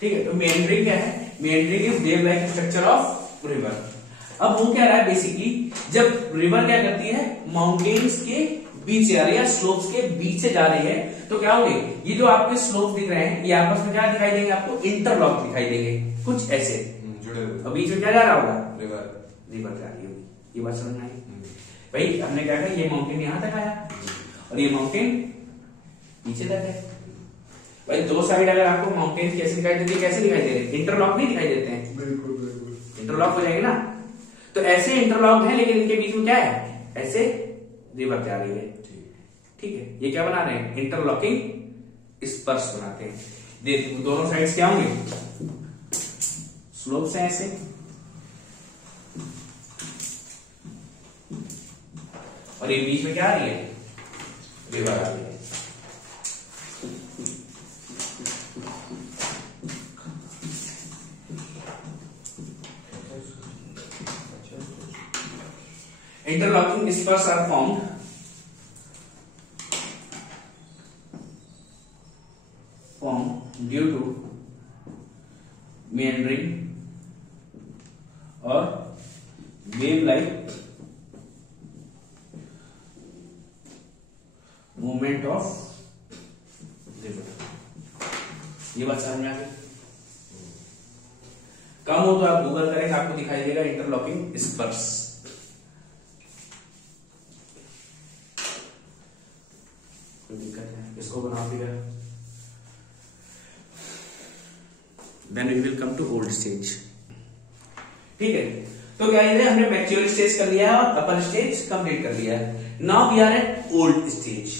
ठीक है, तो मेंडरिंग क्या है? Meandering is wave like structure of river. अब वो क्या रहा है बेसिकली, जब रिवर क्या करती है, माउंटेन्स के बीच जा रही है, स्लोप्स के बीच से जा रही है, तो क्या होंगे, ये जो आपके स्लोप दिख रहे हैं, ये आपस में क्या दिखाई देंगे आपको, इंटरलॉक दिखाई देंगे, कुछ ऐसे जुड़े हुए। अब बीच में क्या जा रहा होगा, रिवर जा रही होगी। ये बात समझ में आई? भाई हमने क्या कहा, ये माउंटेन यहां तक आया और ये माउंटेन पीछे तक है। भाई दो साइड अगर आपको माउंटेन कैसे दिखाई देती है, कैसे दिखाई दे रहे हैं, इंटरलॉक नहीं दिखाई देते हैं? बिल्कुल बिल्कुल इंटरलॉक हो जाएंगे ना। तो ऐसे इंटरलॉक है, लेकिन इनके बीच में क्या है, ऐसे रिवर जा रही है। ठीक है, ये क्या बना रहे हैं, इंटरलॉकिंग स्पर्श बनाते हैं। देखो दोनों साइड्स क्या होंगे, स्लोप्स हैं ऐसे, और ये बीच में क्या आ रही है, रिवर आ रही है। Interlocking spurs are formed due to meandering or wave-like movement of river। ये बात समझ में आ गई? कम हो तो आप गूगल करेंगे, आपको दिखाई देगा इंटरलॉकिंग स्पर्स। कोई दिक्कत है, इसको बनाओ फिर। Then we will come to old stage. ठीक है, तो क्या है, हमने मैच्योर स्टेज कर लिया है और अपर स्टेज कंप्लीट कर लिया है। Now we are at old stage.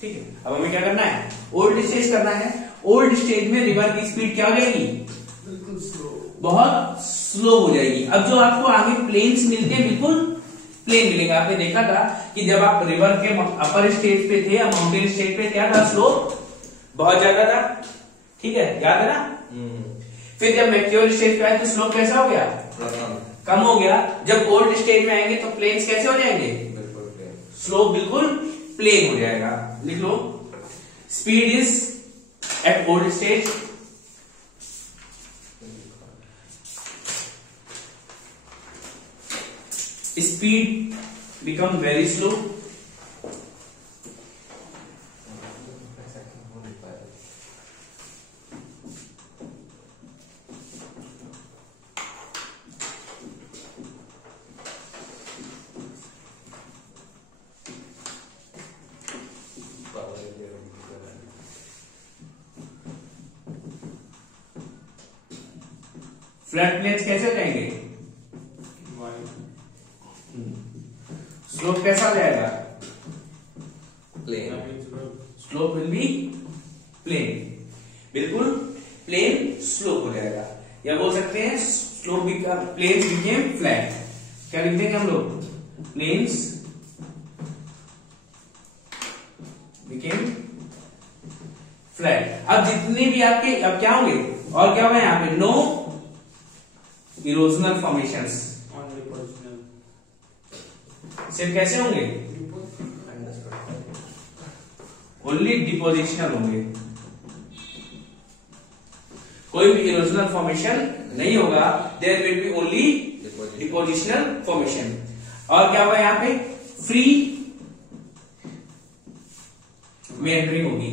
ठीक है, अब हमें क्या करना है, ओल्ड स्टेज करना है। ओल्ड स्टेज में रिवर की स्पीड क्या हो जाएगी, बिल्कुल स्लो, बहुत स्लो हो जाएगी। अब जो आपको आगे प्लेन्स मिलते हैं, बिल्कुल प्लेन मिलेगा। आपने देखा था कि जब आप रिवर के अपर स्टेज पे थे या माउंटेन स्टेज पे, क्या था, स्लोप बहुत ज्यादा था। ठीक है, याद है ना? फिर जब मैच्योर स्टेज पे आए तो स्लोप कैसा हो गया, कम हो गया। जब ओल्ड स्टेज में आएंगे तो प्लेन्स कैसे हो जाएंगे, बिल्कुल प्लेन, स्लोप बिल्कुल प्लेन हो जाएगा। लिख लो, speed is at old stage speed become very slow flat plains कैसे जाएंगे, स्लोप कैसा जाएगा, plain, slope will be plain, बिल्कुल प्लेन स्लोप हो जाएगा। या बोल सकते हैं स्लोप प्लेन्स बिकेम फ्लैट। क्या लिख देंगे हम लोग, प्लेन्स बिकेम फ्लैट। अब जितने भी आपके, अब क्या होंगे, और क्या होगा यहाँ पे, नो इरोजनल फॉर्मेशंस, सिर्फ कैसे होंगे, ओनली डिपोजिशनल होंगे, कोई भी इरोजनल फॉर्मेशन नहीं होगा। There will be only depositional formation. और क्या होगा यहाँ पे, फ्री मेंडरिंग होगी।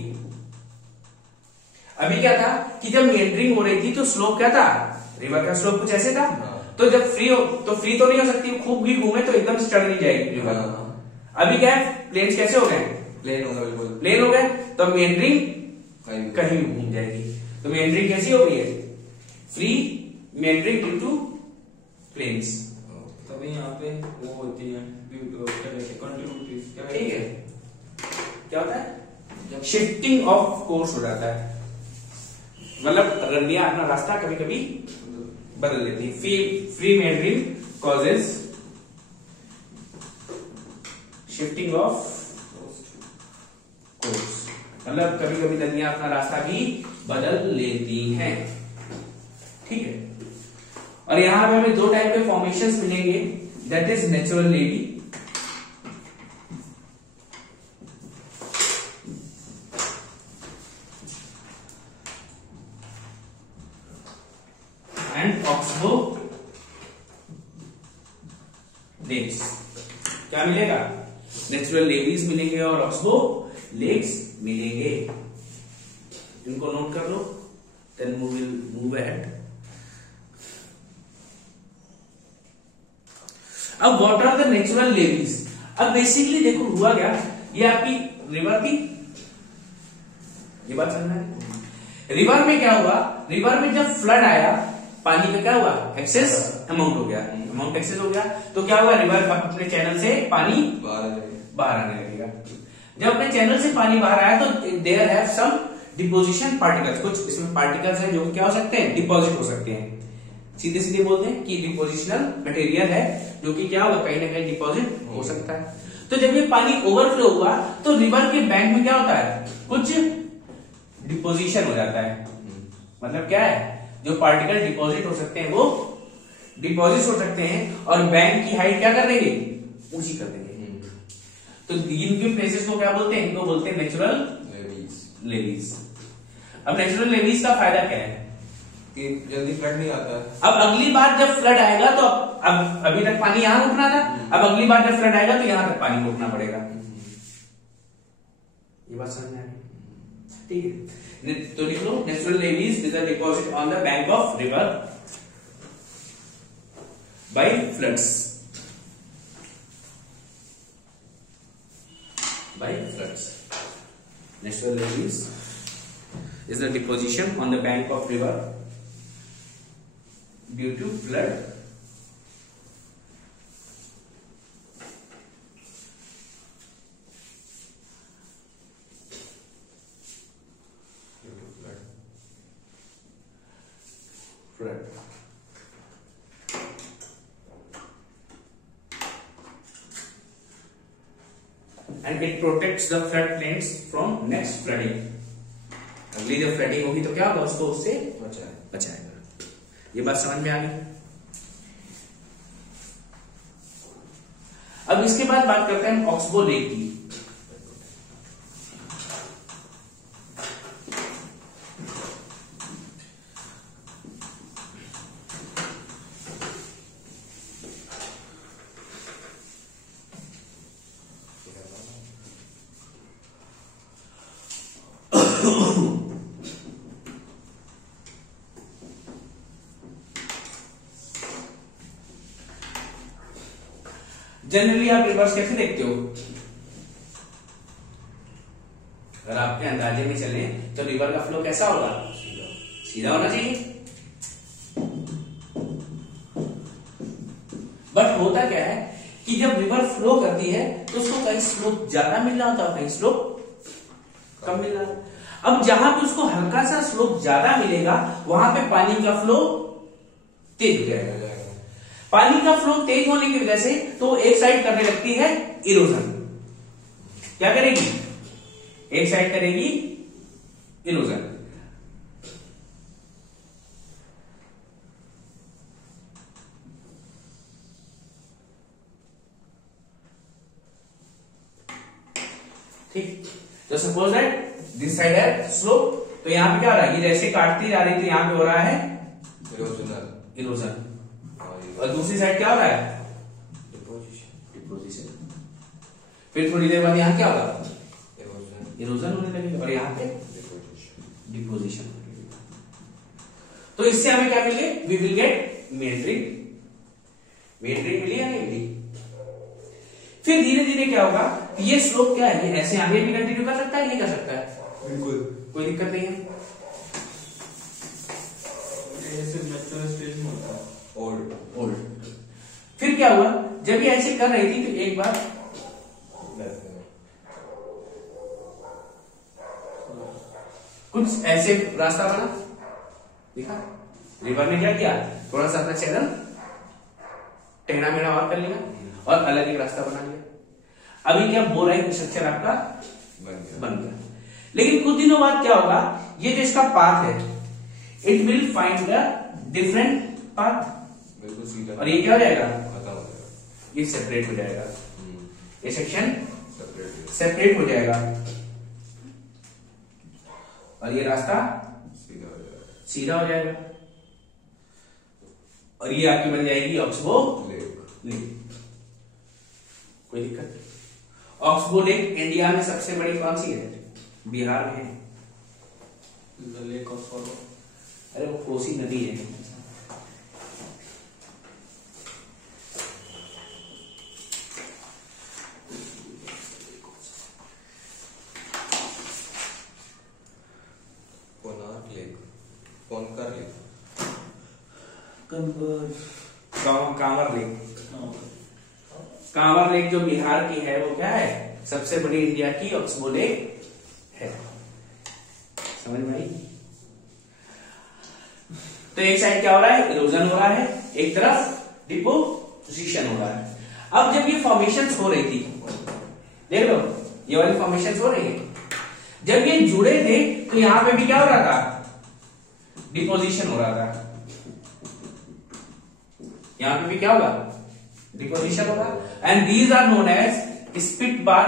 अभी क्या था कि जब मेंडरिंग हो रही थी तो स्लोप क्या था, रिवर का स्लोप कुछ ऐसे था। तो जब फ्री हो तो फ्री तो नहीं हो सकती, खूब भी घूमे तो एकदम से चढ़ नहीं जाएगी रिवर। अभी क्या है, प्लेन्स कैसे हो गए, प्लेन हो गए, बिल्कुल प्लेन हो गए, तो मेंडरिंग कहीं भी घूम जाएगी। तो मेंडरिंग कैसी हो गई है, free meandering due to plains. तभी यहाँ पे वो होती है कंटिन्यूटी। ठीक है, क्या होता है, शिफ्टिंग ऑफ कोर्स हो जाता है, मतलब रंडियां अपना रास्ता कभी कभी बदल देती है। Free meandering causes shifting of course, मतलब कभी कभी नदियां अपना रास्ता भी बदल लेती हैं। ठीक है, और यहां पे हमें दो टाइप के फॉर्मेशंस मिलेंगे, that is natural levee oxbow lakes. क्या मिलेगा? नेचुरल लेवीज मिलेंगे और ऑक्सबो लेक्स मिलेंगे। इनको नोट कर लो, then we will move ahead. अब what are the natural levees? अब बेसिकली देखो हुआ क्या, ये आपकी रिवर थी, ये बात समझना है। रिवर में क्या हुआ, रिवर में जब फ्लड आया, पानी का क्या हुआ, एक्सेस अमाउंट हो गया, अमाउंट एक्सेस हो गया, तो क्या हुआ, रिवर अपने चैनल से पानी बाहर आने लगेगा। जब अपने चैनल से पानी बाहर आया तो there have some deposition particles, कुछ इसमें पार्टिकल्स हैं जो क्या हो सकते हैं, डिपॉजिट हो सकते हैं। सीधे सीधे बोलते हैं कि डिपोजिशनल मटेरियल है जो कि क्या होगा, कहीं ना कहीं डिपॉजिट हो सकता है। तो जब ये पानी ओवरफ्लो हुआ तो रिवर के बैंक में क्या होता है, कुछ डिपोजिशन हो जाता है। मतलब क्या है, जो पार्टिकल डिपॉजिट हो सकते हैं वो डिपॉजिट हो सकते हैं और बैंक की हाइट क्या कर देंगे, ऊंची कर देंगे। तो इनके प्लेसेस को क्या बोलते हैं, इनको बोलते हैं नेचुरल लेवीज। अब नेचुरल लेवीज का फायदा क्या है कि जल्दी फ्लड नहीं आता। अब अगली बार जब फ्लड आएगा तो अब अभी तक पानी यहां रुकना था, अब अगली बार जब फ्लड आएगा तो यहां तक पानी रोकना पड़ेगा। ये बात समझ में आ गई? ठीक है, तो लिख लो natural levees is a deposit on the bank of river by floods, by floods. Natural levees is the deposition on the bank of river due to flood and it protects the flood plains from next flooding। अगली जब flooding होगी तो क्या होगा, उसको उससे बचाएगा। ये बात समझ में आ गई? अब इसके बाद बात करते हैं ऑक्सबो लेक की। जनरली आप रिवर्स कैसे देखते हो? अगर आपके अंदाजे में चले तो रिवर का फ्लो कैसा होगा, सीधा होना चाहिए। बट होता क्या है कि जब रिवर फ्लो करती है तो उसको कहीं स्लोप ज्यादा मिल रहा होता है, कहीं स्लोप कम मिल रहा है। अब जहां पे उसको हल्का सा स्लोप ज्यादा मिलेगा वहां पे पानी का फ्लो तेज हो जाएगा। पानी का फ्लो तेज होने की वजह से तो एक साइड करने लगती है इरोजन। क्या करेगी, एक साइड करेगी इरोजन। ठीक, तो सपोज दैट दिस साइड है स्लोप, तो यहां पे क्या हो रहा है, ये जैसे काटती जा रही थी यहां पे हो रहा है इरोजन, और दूसरी साइड क्या हो रहा है, डिपोजिशन। फिर थोड़ी देर बाद यहां क्या होगा, इरोजन होने लगेगा और यहां पे डिपोजिशन। तो इससे हमें क्या मिले, we will get metric. Metric मिली या नहीं मिली? फिर धीरे धीरे क्या होगा, ये स्लोप क्या है, ये ऐसे आगे भी कंटिन्यू कर सकता है, नहीं कर सकता है, बिल्कुल कोई दिक्कत नहीं है। ओल्ड। फिर क्या हुआ, जब ये ऐसे कर रही थी तो एक बार कुछ ऐसे रास्ता बना, देखा रिवर ने क्या किया, थोड़ा सा अपना चैनल टेढ़ा मेढ़ा और कर लिया और अलग एक रास्ता बना लिया। अभी क्या बोराइक स्ट्रक्चर आपका बन गया। लेकिन कुछ दिनों बाद क्या होगा, ये जो इसका पाथ है it will find the different path, और ये क्या हो जाएगा, ये सेपरेट हो जाएगा, ये सेक्शन सेपरेट हो जाएगा और ये रास्ता सीधा हो जाएगा। और ये आपकी बन जाएगी ऑक्सबो लेक। लेक। कोई दिक्कत? ऑक्सबो लेक इंडिया में सबसे बड़ी कौन सी है? बिहार में है। Lake of sorrow. अरे वो कोसी नदी है। कोनार्क लेक, कोनकर lake, Kanwar lake. Kanwar lake जो बिहार की है वो क्या है? सबसे बड़ी इंडिया की ऑक्सबो लेक है। समझ में आई? तो एक साइड क्या हो रहा है? इरोजन हो रहा है, एक तरफ डिपोजिशन हो रहा है। अब जब ये फॉर्मेशंस हो रही थी, देख लो ये वाली फॉर्मेशंस हो रही है, जब ये जुड़े थे तो यहां पे भी क्या हो रहा था? डिपोजिशन हो रहा था। यहां पे भी क्या होगा? डिपोजिशन होगा। And these are known as spit bar,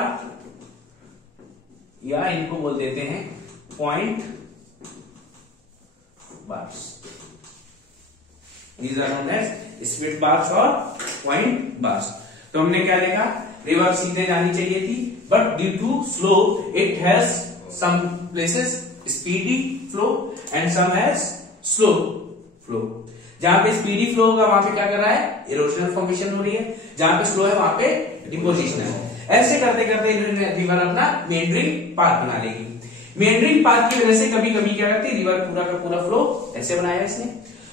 या इनको बोल देते हैं point bars. These are known as spit bars और पॉइंट बार्स। तो हमने क्या देखा? रिवर सीधे जानी चाहिए थी, but due to slow it has some places speedy flow and some has slow flow. जहां पे स्पीडी फ्लो होगा वहां पे क्या कर रहा है? इरोजनल फॉर्मेशन हो रही है। जहां पे स्लो है वहां पे डिपोजिशन है। ऐसे करते करते इन्होंने रिवर अपना मेंड्रिंग पाथ बना लेगी। मेंड्रिंग पाथ की वजह से कभी कभी क्या करती है? रिवर पूरा का पूरा फ्लो ऐसे बनाया इसने,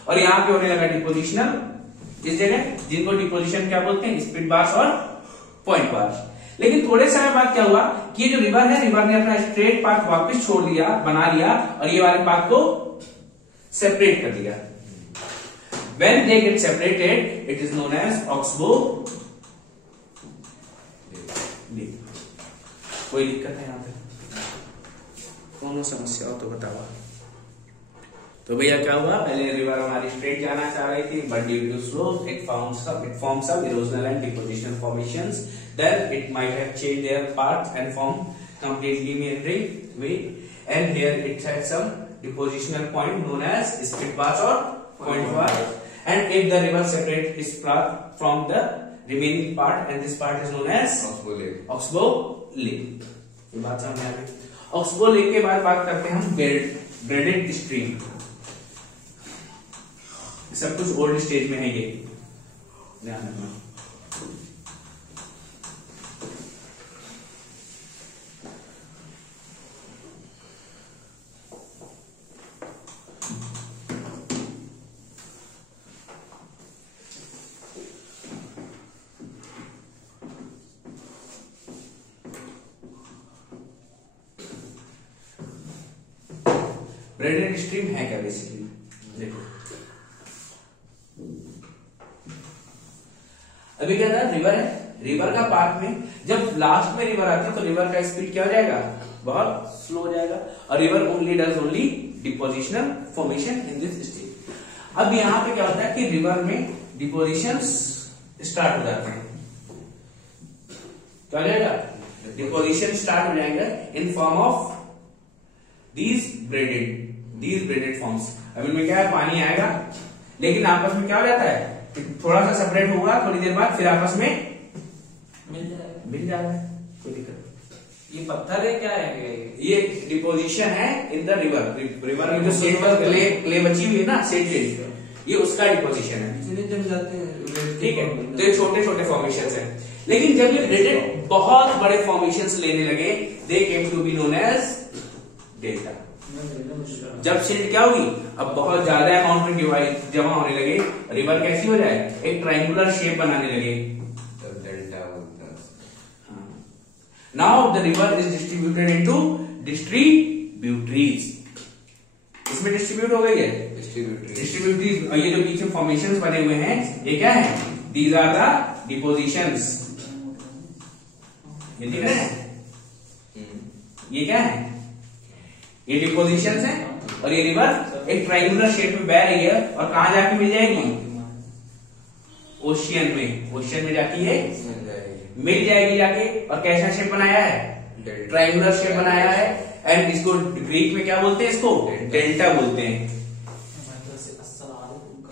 और यहां पे होने लगा डिपोजिशनल इस जगह, जिनको डिपोजिशन क्या बोलते हैं? स्पीड बार्स और पॉइंट बार्स। लेकिन थोड़े समय बाद क्या हुआ कि ये जो रिवर है, रिवर ने अपना स्ट्रेट पाथ वापस छोड़ दिया, बना लिया, और ये वाले पाथ को सेपरेट कर दिया। When they get separated, it is known as oxbow lake. कोई दिक्कत है यहाँ पे? कौन समस्या हो तो बताओ। तो भैया क्या हुआ? पहले रिवर हमारी स्ट्रेट जाना चाह रही थी, but due to slope it forms some erosional and depositional formations. Then it might have changed their path and formed completely meandering way. And here it had some depositional point known as spit bars or point bars. And if the river separates its path from the remaining part, and this part is known as oxbow lake. Oxbow lake. ये बात समझ में आ गई। Oxbow lake के बाद बात करते हैं हम ब्रेडेड स्ट्रीम। सब कुछ ओल्ड स्टेज में है, ये ध्यान रखना। ब्रेडेड स्ट्रीम है क्या? बेसिकली देखो, अभी क्या था? रिवर है, रिवर का पाथ में जब लास्ट में रिवर आती है तो रिवर का स्पीड क्या हो जाएगा? बहुत स्लो हो जाएगा, और river only does only depositional formation in this stage. अब यहां पे क्या होता है कि रिवर में डिपोजिशन स्टार्ट हो जाते हैं। क्या हो जाएगा? डिपोजिशन स्टार्ट हो जाएगा in form of these braided forms। अब इनमें क्या है? पानी आएगा, लेकिन आपस में क्या हो जाता है? थोड़ा सा सेपरेट होगा, थोड़ी देर बाद फिर आपस में मिल जाएगा। कोई दिक्कत? ये पत्थर है क्या है? ये डिपोजिशन है इन द रिवर। रिवर में जो सेटल क्ले बची हुई है ना, सेटल, ये उसका डिपोजिशन है। जम जाते हैं, ठीक है। तो ये छोटे छोटे फॉर्मेशन है, लेकिन जब ये ब्रेडेड बहुत बड़े फॉर्मेशन लेने लगे, they came to be known as delta. जब सिल्ट क्या होगी? अब बहुत ज्यादा अमाउंट में जमा होने लगे, रिवर कैसी हो जाए? एक ट्रायंगुलर शेप बनाने लगे, तब डेल्टा बोलते हैं। Now the river is distributed into distributaries. इसमें डिस्ट्रीब्यूट हो गई है, डिस्ट्रीब्यूटरीज। और ये जो बीच में फॉर्मेशंस बने हुए हैं, ये क्या है? These are the depositions. ये दिख रहे हैं? ये क्या है? ये डिपोजिशंस है, और ये रिवर एक ट्रायंगुलर शेप में बह रही है, और कहां जाके मिल जाएगी? ओशियन में। ओशियन में जाती है, मिल जाएगी जाके। और कैसा शेप बनाया है? ट्रायंगुलर शेप बनाया है। एंड इसको ग्रीक में क्या बोलते हैं? इसको डेल्टा बोलते हैं।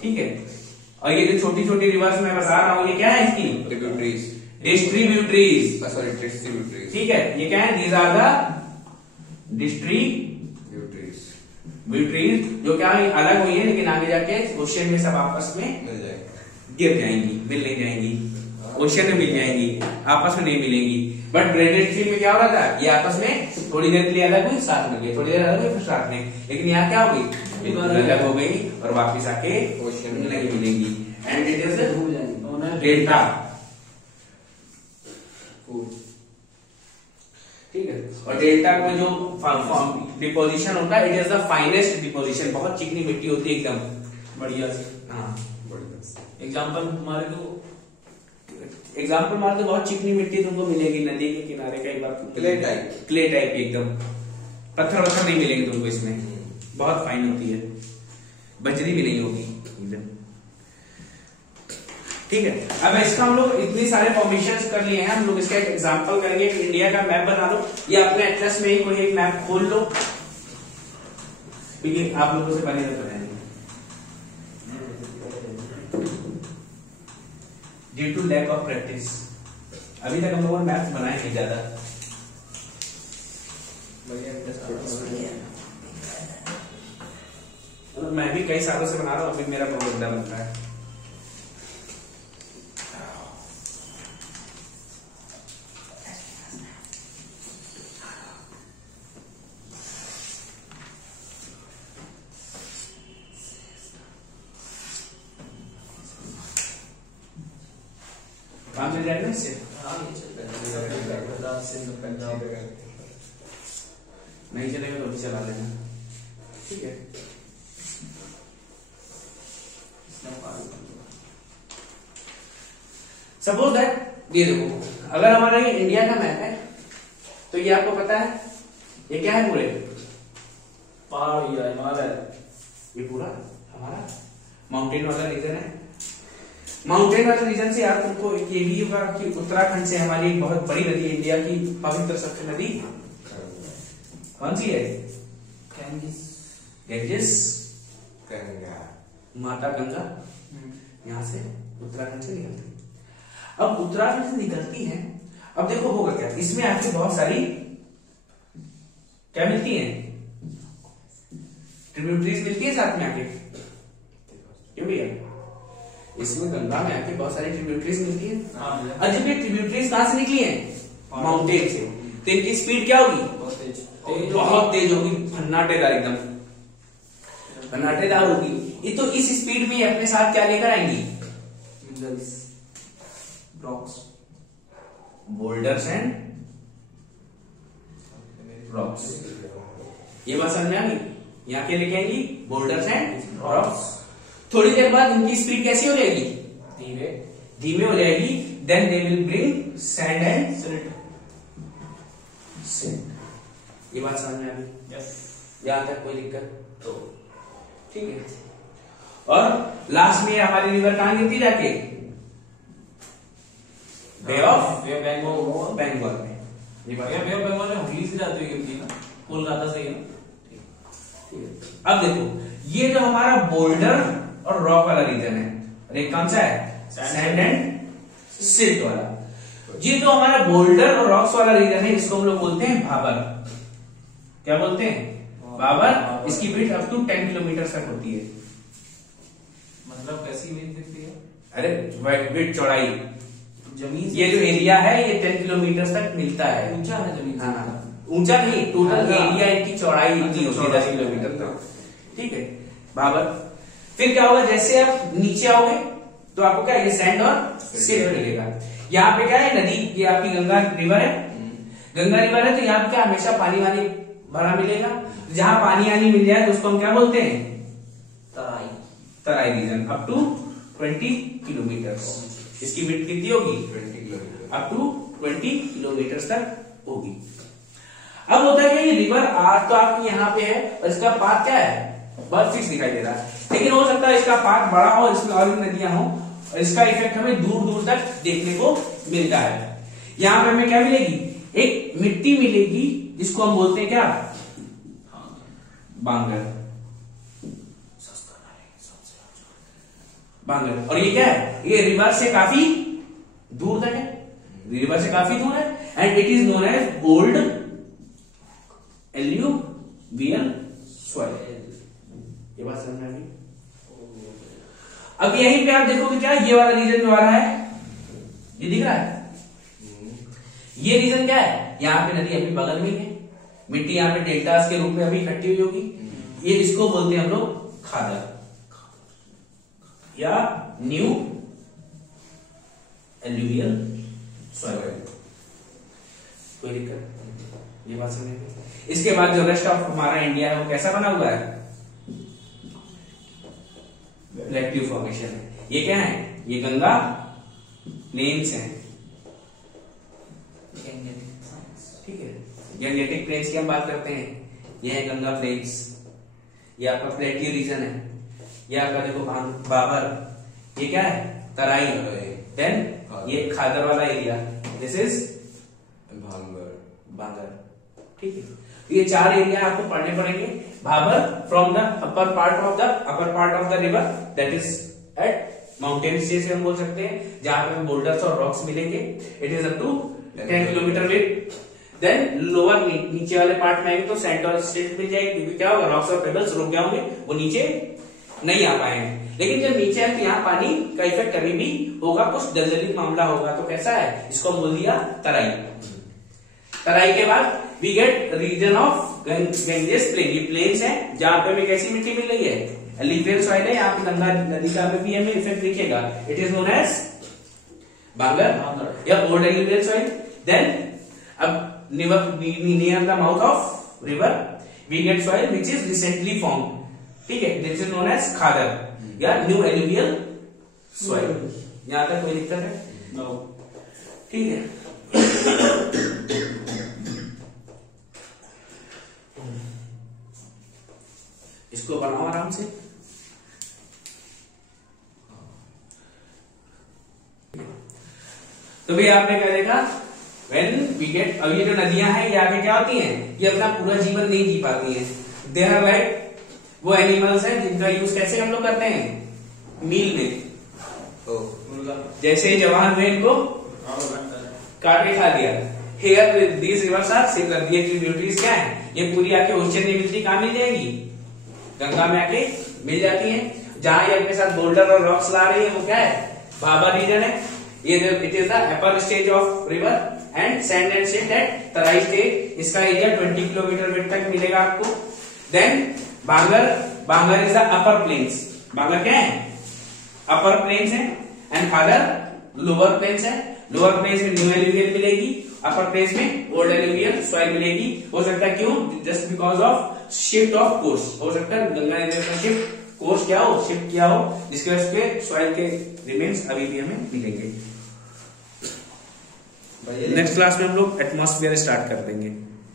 ठीक है। और ये जो छोटी छोटी रिवर्स मैं बता रहा हूँ ये क्या है इसकी? Tributaries, distributaries. सॉरी डिस्ट्रीब्यूटरीज, ठीक है, ये क्या है? दीज आर द डिस्ट्रीब्यूटरीज, जो क्या है अलग हुई है, लेकिन आगे जाके क्वेश्चन में सब आपस में मिल जाएगा, गिर जाएंगी, मिल नहीं जाएंगी, क्वेश्चन में मिल जाएंगी, आपस में नहीं मिलेंगी। बट ग्रेडेड फील्ड में क्या हो रहा था? ये आपस में थोड़ी देर के लिए अलग हुई, साथ में गई, थोड़ी देर अलग हुई, फिर साथ में। लेकिन यहाँ क्या हो गई? अलग हो गई और वापिस आके क्वेश्चन में नहीं मिलेंगी। एंड इट इज जाएंगे डेल्टा। ठीक है, और डेल्टा का जो डिपोजिशन होता है, it is the finest deposition, बहुत चिकनी मिट्टी होती है एकदम बढ़िया से। हाँ, एग्जाम्पल तुम्हारे को एग्जाम्पल मार तो बहुत चिकनी मिट्टी तुमको मिलेगी नदी के किनारे, कई बार क्ले टाइप, क्ले टाइप एकदम, पत्थर वत्थर नहीं मिलेंगे तुमको इसमें, बहुत फाइन होती है, बजरी भी नहीं होगी एकदम। ठीक है, अब इसका हम लोग इतनी सारे फॉर्मेशंस कर लिए हैं, हम लोग इसका एक एग्जांपल करेंगे। इंडिया का मैप बना लो, या अपने एटलस में ही कोई एक मैप खोल लो, क्योंकि आप लोगों से बने तो रहेंगे। Due to lack of practice अभी तक हम लोगों ने मैप्स बनाए नहीं ज्यादा। मैं भी कई सालों से बना रहा हूं, अभी मेरा बहुत गंदा बनता है। काम चल जाएगा इससे? नहीं चलेगा तो भी चला लेना। ठीक है, सपोज दैट ये देखो, अगर हमारा ये इंडिया का मैप है तो ये आपको पता है ये क्या है? पूरे पहाड़ या हिमालय, ये पूरा हमारा माउंटेन वाला रीजन है। माउंटेन वाले रीजन से यार तुमको ये भी होगा कि उत्तराखंड से हमारी एक बहुत बड़ी नदी, इंडिया की पवित्र सबसे नदी कौन सी है? गंजेस, गंगा, माता गंगा यहां से उत्तराखंड से निकलती है। अब उत्तराखंड से निकलती है, अब देखो होगा क्या, इसमें आपकी बहुत सारी क्या मिलती है? ट्रिब्यूटरीज मिलती है साथ में आके, क्यों भैया? इसमें गंगा में आके बहुत सारी ट्रिब्यूटरीज मिलती है। और जब ये ट्रिब्यूटरीज कहां से निकली है? माउंटेन से, तो इनकी स्पीड क्या होगी? बहुत तेज होगी, भन्नाटेदार, एकदम भन्नाटेदार होगी। ये तो इस स्पीड में अपने साथ क्या लेकर आएंगी? Rocks, boulders and rocks. ये बात समझ में आ गई? यहाँ के लेके आएंगी बोल्डर्स एंड रॉक्स। थोड़ी देर बाद इनकी स्पीड कैसी हो जाएगी? धीमे हो जाएगी। Then they will bring sand and silt. ये बात समझ में आ गई? यहां तक कोई दिक्कत? तो ठीक है। और लास्ट में हमारी रिवर कहां गिरती जाके? बे ऑफ बंगाल में। ये बात बे ऑफ बंगाल में हुगली से जाती हुई गिरती ना, कोलकाता से। अब देखो, ये जो हमारा बोल्डर और रॉक वाला रीजन है, और एक कौन सा है? सैंड एंड सिल्ट वाला। ये जो हमारा बोल्डर और रॉक्स वाला रीजन है, इसको हम लोग बोलते हैं भाबर। क्या बोलते हैं? भाबर। इसकी विड्थ अप टू 10 किलोमीटर तक होती है। मतलब कैसी विड्थ दिखती है? अरे विड्थ, चौड़ाई, जमीन ये जो एरिया है ये 10 किलोमीटर तक मिलता है। ऊंचा है जमीन से? हाँ, ऊंचा नहीं, टोटल एरिया इनकी चौड़ाई इतनी होती है 10 किलोमीटर तक। ठीक है, भाबर। फिर क्या होगा? जैसे आप नीचे आओगे तो आपको क्या, ये सैंड और सिल्ट मिलेगा। यहाँ पे क्या है? नदी, ये आपकी गंगा रिवर है। गंगा रिवर है तो यहाँ पे क्या, हमेशा पानी वानी भरा मिलेगा। जहां पानी आनी मिल जाए तो उसको हम क्या बोलते हैं? Terai. Terai region. Up to 20 kilometre. इसकी विड्थ कितनी होगी? 20 किलोमीटर, अप टू 20 किलोमीटर तक होगी। अब होता है ये रिवर आज तो आपकी यहाँ पे है और इसका पाथ क्या है? बहुत फिक्स दिखाई दे रहा है, लेकिन हो सकता है इसका पाथ बड़ा हो, इसमें और भी नदियां हो, और इसका इफेक्ट हमें दूर दूर तक देखने को मिलता है। यहाँ पे हमें क्या मिलेगी? एक मिट्टी मिलेगी जिसको हम बोलते हैं क्या? बांगर। बांगर। और ये क्या है, ये रिवर से काफी दूर तक है, रिवर से काफी दूर है, and it is known as old alluvial soil. ये बात समझ में आ गई। अब यहीं पे आप देखोगे क्या, ये वाला रीजन जो आ रहा है, ये दिख रहा है, ये रीजन क्या है, यहाँ पे नदी अभी बगल में ही है, मिट्टी यहाँ पे डेल्टास के रूप में अभी इकट्ठी हुई होगी, ये इसको बोलते हैं हम लोग खादर या न्यू एल्यूवियल सॉइल। कोई दिक्कत, ये बात समझ। इसके बाद जो रेस्ट ऑफ हमारा इंडिया है वो कैसा बना हुआ है, प्लेट्यू फॉर्मेशन है। ये क्या है, ये गंगा प्लेन्स हैं, ठीक है, गैंजेटिक प्लेन्स की हम बात करते हैं, ये है गंगा प्लेन्स, ये आपका प्लेट्यू रीजन है, ये आपका देखो बाबर, ये क्या है तराई, देन ये खादर वाला एरिया, दिस इज बांगर, ठीक है। तो ये चार एरिया आपको पढ़ने पड़ेंगे। Bhabar from the upper part of the river, that is at mountain stage हम बोल सकते हैं, जहां पे बोल्डर्स और रॉक्स मिलेंगे, it is up to 10 kilometre width. Then lower नीचे वाले पार्ट में आएंगे तो सैंड और स्टेज मिल जाएगी, क्योंकि क्या होगा, रॉक्स और पेबल्स रुक गए होंगे, वो नीचे नहीं आ पाएंगे। लेकिन जब नीचे है तो यहाँ पानी का इफेक्ट कभी भी होगा, कुछ दलदली मामला होगा, तो कैसा है, इसको बोल दिया तराई। तराई के बाद we get region of Ganges plain, ये प्लेन्स है जहां पे हमें कैसी मिट्टी मिल रही है, एल्यूवियल सॉइल है, यहाँ पे गंगा नदी का भी हमें इफेक्ट दिखेगा, it is known as Bangar या ओल्ड एल्यूवियल सॉइल। देन अब near the mouth of river we get soil which is recently form, ठीक है, this is known as Khadar या न्यू एल्यूवियल सॉइल। यहां तक कोई दिक्कत है, ठीक है। इसको बनाओ आराम से। तो भैया आपने क्या देखा, व्हेन वी गेट, अब ये जो नदियां हैं ये आगे क्या होती हैं, ये अपना पूरा जीवन नहीं जी पाती हैं, दे आर लाइक वो एनिमल्स हैं जिनका यूज कैसे हम लोग करते हैं, मील में, जैसे जवान हुए इनको काट के खा दिया। Here these rivers are similar, ये ट्रिब्यूटरीज क्या है, ये पूरी आके ओशन में मिलती, कहां मिल जाएंगी, गंगा में आके मिल जाती है। जहां ये अपने साथ बोल्डर और रॉक्स ला रही है वो क्या है, भाबर रीजन है, ये it is the upper stage of river and sand and silt at Terai stage, इसका एरिया 20 किलोमीटर विड्थ तक मिलेगा आपको। Then Bangar is the upper plains, Bangar क्या है, अपर प्लेन्स है, एंड खादर लोअर प्लेन्स है। लोअर प्लेन्स में न्यू एल्यूवियल मिलेगी, अपर प्लेन्स में ओल्ड एल्यूवियल सॉइल मिलेगी। हो सकता है क्यों, just because of shift of course, हो सकता है गंगा नदी का शिफ्ट कोर्स क्या हो, शिफ्ट किया हो, जिसके वजह से सॉइल के रिमेन्स अभी भी हमें मिलेंगे। नेक्स्ट क्लास में हम लोग एटमॉस्फेयर स्टार्ट कर देंगे।